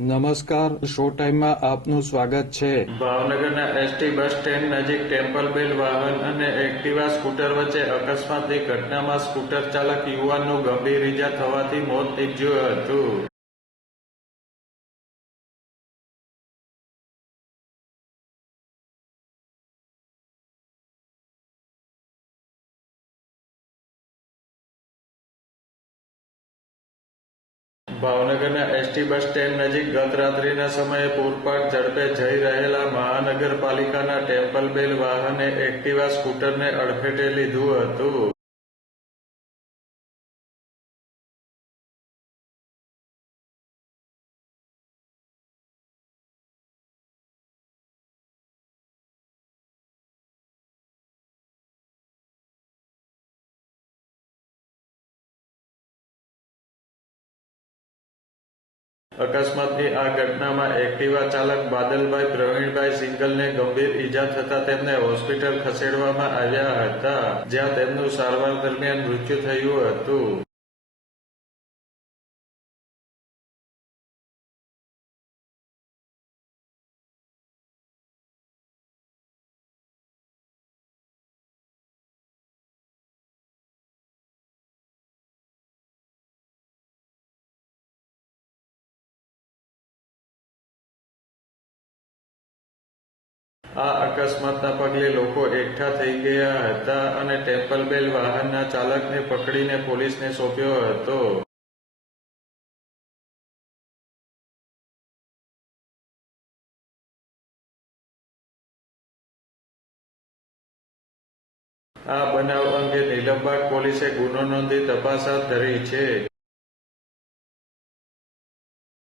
નમસ્કાર, શો ટાઈમમાં આપનું સ્વાગત છે. ભાવનગરના એસટી બસ સ્ટેન્ડ નજીક ટેમ્પલ બેલ વાહન અને એક્ટિવા સ્કૂટર વચ્ચે અકસ્માતની ઘટનામાં સ્કૂટર ચાલક યુવાનનું ગંભીર ઇજા થવાથી મોત નીપજ્યું હતું. ભાવનગરના એસટી બસ સ્ટેન્ડ નજીક ગત રાત્રિના સમયે પૂરપાટ ઝડપે જઈ રહેલા મહાનગરપાલિકાના ટેમ્પલ બેલ વાહને એક્ટિવા સ્કૂટરને અડફેટે લીધું હતું. અકસ્માતની આ ઘટનામાં એક્ટિવા ચાલક બાદલભાઈ, પ્રવીણભાઈ સિંગલને ગંભીર ઈજા થતા તેમને હોસ્પિટલ ખસેડવામાં આવ્યા હતા, જ્યાં તેમનું સારવાર દરમિયાન મૃત્યુ થયું હતું. આ અકસ્માતના પગલે લોકો એકઠા થઈ ગયા હતા અને ટેમ્પલ બેલ વાહનના ચાલકને પકડીને પોલીસને સોંપ્યો હતો. આ બનાવ અંગે નીલમબાગ પોલીસે ગુનો નોંધી તપાસ હાથ ધરી છે.